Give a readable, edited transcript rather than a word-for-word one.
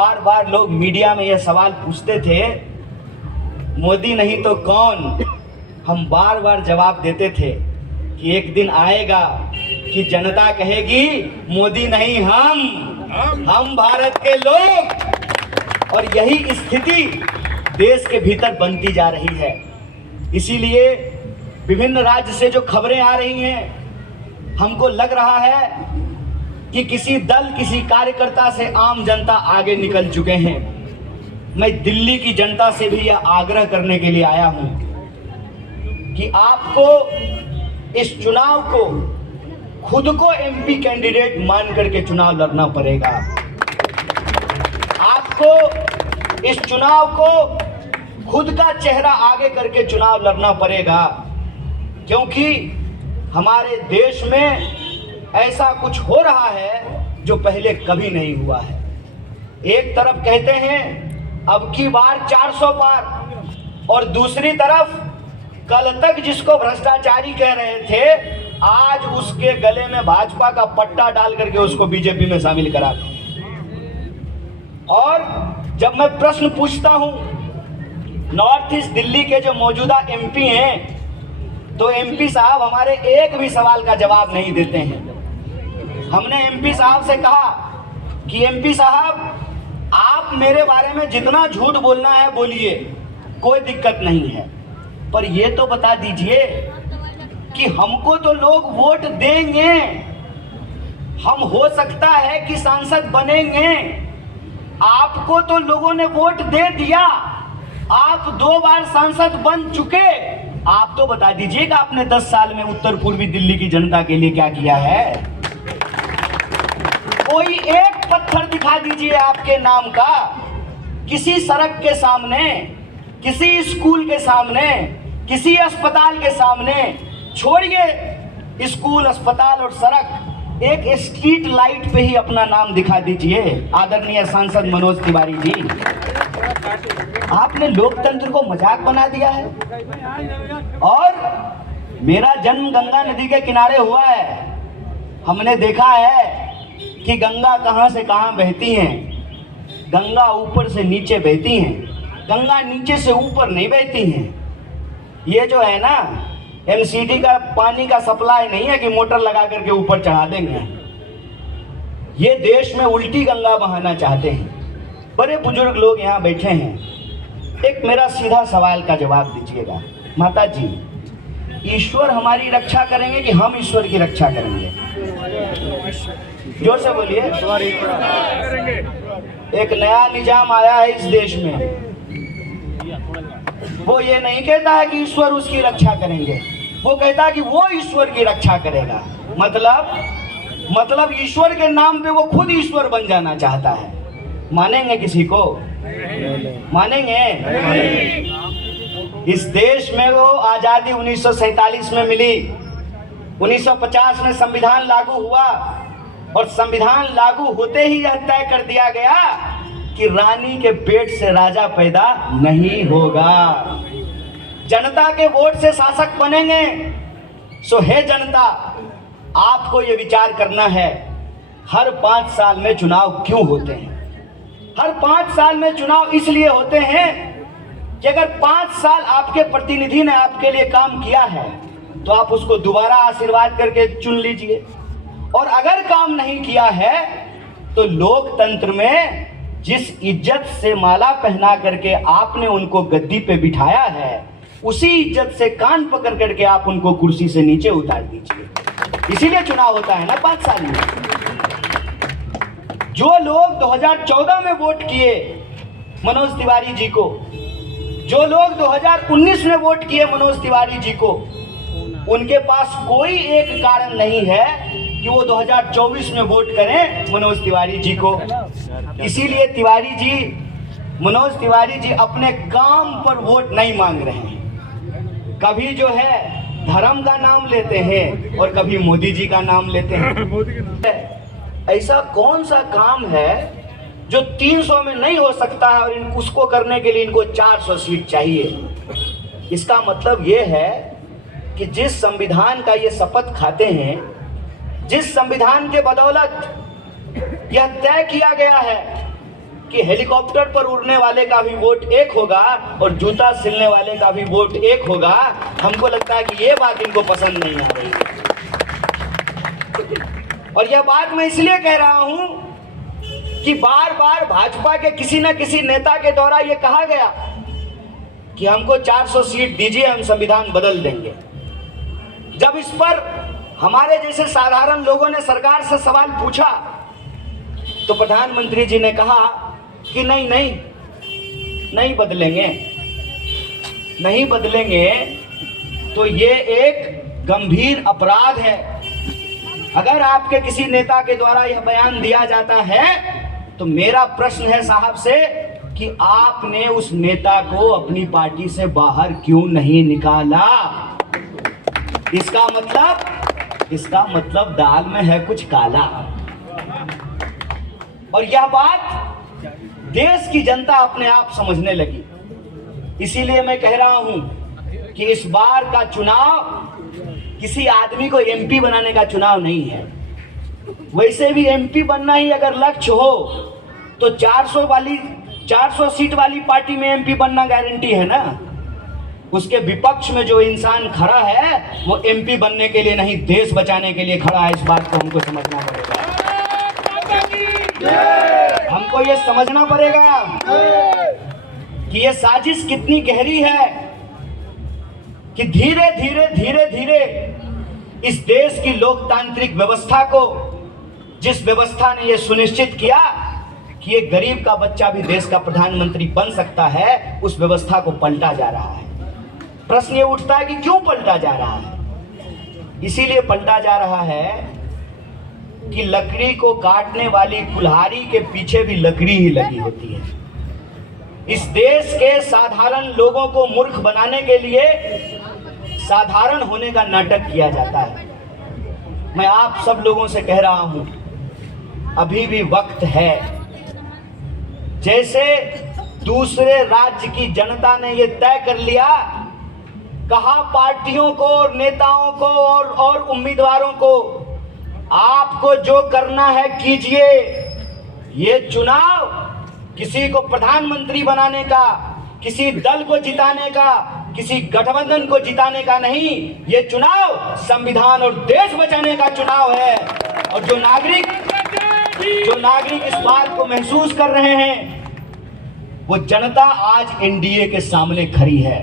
बार बार लोग मीडिया में यह सवाल पूछते थे, मोदी नहीं तो कौन। हम बार बार जवाब देते थे कि एक दिन आएगा कि जनता कहेगी मोदी नहीं हम भारत के लोग। और यही स्थिति देश के भीतर बनती जा रही है। इसीलिए विभिन्न राज्य से जो खबरें आ रही हैं, हमको लग रहा है कि किसी दल, किसी कार्यकर्ता से आम जनता आगे निकल चुके हैं। मैं दिल्ली की जनता से भी यह आग्रह करने के लिए आया हूं कि आपको इस चुनाव को खुद को एमपी कैंडिडेट मान करके चुनाव लड़ना पड़ेगा। आपको इस चुनाव को खुद का चेहरा आगे करके चुनाव लड़ना पड़ेगा, क्योंकि हमारे देश में ऐसा कुछ हो रहा है जो पहले कभी नहीं हुआ है। एक तरफ कहते हैं अब की बार 400 पार, और दूसरी तरफ कल तक जिसको भ्रष्टाचारी कह रहे थे, आज उसके गले में भाजपा का पट्टा डाल करके उसको बीजेपी में शामिल करा दो। और जब मैं प्रश्न पूछता हूं नॉर्थ ईस्ट दिल्ली के जो मौजूदा एमपी हैं, तो एमपी साहब हमारे एक भी सवाल का जवाब नहीं देते हैं। हमने एमपी साहब से कहा कि एमपी साहब आप मेरे बारे में जितना झूठ बोलना है बोलिए, कोई दिक्कत नहीं है, पर ये तो बता दीजिए कि हमको तो लोग वोट देंगे, हम हो सकता है कि सांसद बनेंगे, आपको तो लोगों ने वोट दे दिया, आप 2 बार सांसद बन चुके, आप तो बता दीजिए कि आपने 10 साल में उत्तर पूर्वी दिल्ली की जनता के लिए क्या किया है। कोई एक पत्थर दिखा दीजिए आपके नाम का, किसी सड़क के सामने, किसी स्कूल के सामने, किसी अस्पताल के सामने, छोड़िए स्कूल, अस्पताल और सड़क, एक स्ट्रीट लाइट पे ही अपना नाम दिखा दीजिए। आदरणीय सांसद मनोज तिवारी जी, आपने लोकतंत्र को मजाक बना दिया है। और मेरा जन्म गंगा नदी के किनारे हुआ है। हमने देखा है कि गंगा कहां से कहां बहती हैं। गंगा ऊपर से नीचे बहती हैं, गंगा नीचे से ऊपर नहीं बहती हैं। ये जो है ना, एमसीडी का पानी का सप्लाई नहीं है कि मोटर लगा करके ऊपर चढ़ा देंगे। ये देश में उल्टी गंगा बहाना चाहते हैं। बड़े बुजुर्ग लोग यहाँ बैठे हैं, एक मेरा सीधा सवाल का जवाब दीजिएगा। माता जी, ईश्वर हमारी रक्षा करेंगे कि हम ईश्वर की रक्षा करेंगे? जोर से बोलिए। एक नया निजाम आया है इस देश में, वो ये नहीं कहता है कि ईश्वर उसकी रक्षा करेंगे, वो कहता है कि वो ईश्वर की रक्षा करेगा। मतलब ईश्वर के नाम पे वो खुद ईश्वर बन जाना चाहता है। मानेंगे किसी को? मानेंगे? इस देश में वो आजादी 1947 में मिली, 1950 में संविधान लागू हुआ, और संविधान लागू होते ही यह तय कर दिया गया कि रानी के पेट से राजा पैदा नहीं होगा, जनता के वोट से शासक बनेंगे। सो हे जनता, आपको ये विचार करना है, हर 5 साल में चुनाव क्यों होते हैं? हर 5 साल में चुनाव इसलिए होते हैं कि अगर 5 साल आपके प्रतिनिधि ने आपके लिए काम किया है तो आप उसको दोबारा आशीर्वाद करके चुन लीजिए, और अगर काम नहीं किया है तो लोकतंत्र में जिस इज्जत से माला पहना करके आपने उनको गद्दी पे बिठाया है, उसी इज्जत से कान पकड़ करके आप उनको कुर्सी से नीचे उतार दीजिए। इसीलिए चुनाव होता है ना 5 साल में। जो लोग 2014 में वोट किए मनोज तिवारी जी को, जो लोग 2019 में वोट किए मनोज तिवारी जी को, उनके पास कोई एक कारण नहीं है कि वो 2024 में वोट करें मनोज तिवारी जी को। इसीलिए तिवारी जी, मनोज तिवारी जी अपने काम पर वोट नहीं मांग रहे हैं। कभी जो है धर्म का नाम लेते हैं और कभी मोदी जी का नाम लेते हैं। ऐसा कौन सा काम है जो 300 में नहीं हो सकता है और उसको करने के लिए इनको 400 सीट चाहिए? इसका मतलब ये है कि जिस संविधान का ये शपथ खाते हैं, जिस संविधान के बदौलत यह तय किया गया है कि हेलीकॉप्टर पर उड़ने वाले का भी वोट एक होगा और जूता सिलने वाले का भी वोट एक होगा। हमको लगता है कि ये बात इनको पसंद नहीं आ रही। और यह बात मैं इसलिए कह रहा हूं कि बार बार भाजपा के किसी न किसी नेता के द्वारा यह कहा गया कि हमको 400 सीट दीजिए, हम संविधान बदल देंगे। जब इस पर हमारे जैसे साधारण लोगों ने सरकार से सवाल पूछा तो प्रधानमंत्री जी ने कहा कि नहीं नहीं नहीं बदलेंगे, नहीं बदलेंगे तो ये एक गंभीर अपराध है। अगर आपके किसी नेता के द्वारा यह बयान दिया जाता है तो मेरा प्रश्न है साहब से कि आपने उस नेता को अपनी पार्टी से बाहर क्यों नहीं निकाला? इसका मतलब दाल में है कुछ काला। और यह बात देश की जनता अपने आप समझने लगी। इसीलिए मैं कह रहा हूं कि इस बार का चुनाव किसी आदमी को एमपी बनाने का चुनाव नहीं है। वैसे भी एमपी बनना ही अगर लक्ष्य हो तो 400 सीट वाली पार्टी में एमपी बनना गारंटी है ना। उसके विपक्ष में जो इंसान खड़ा है वो एमपी बनने के लिए नहीं, देश बचाने के लिए खड़ा है। इस बात को हमको समझना पड़ेगा। हमको ये समझना पड़ेगा कि ये साजिश कितनी गहरी है कि धीरे धीरे इस देश की लोकतांत्रिक व्यवस्था को, जिस व्यवस्था ने ये सुनिश्चित किया कि एक गरीब का बच्चा भी देश का प्रधानमंत्री बन सकता है, उस व्यवस्था को पलटा जा रहा है। प्रश्न ये उठता है कि क्यों पलटा जा रहा है? इसीलिए पलटा जा रहा है कि लकड़ी को काटने वाली कुल्हाड़ी के पीछे भी लकड़ी ही लगी होती है। इस देश के साधारण लोगों को मूर्ख बनाने के लिए साधारण होने का नाटक किया जाता है। मैं आप सब लोगों से कह रहा हूं, अभी भी वक्त है। जैसे दूसरे राज्य की जनता ने यह तय कर लिया, कहा पार्टियों को और नेताओं को और उम्मीदवारों को, आपको जो करना है कीजिए। ये चुनाव किसी को प्रधानमंत्री बनाने का, किसी दल को जिताने का, किसी गठबंधन को जिताने का नहीं, ये चुनाव संविधान और देश बचाने का चुनाव है। और जो नागरिक इस बात को महसूस कर रहे हैं, वो जनता आज एनडीए के सामने खड़ी है।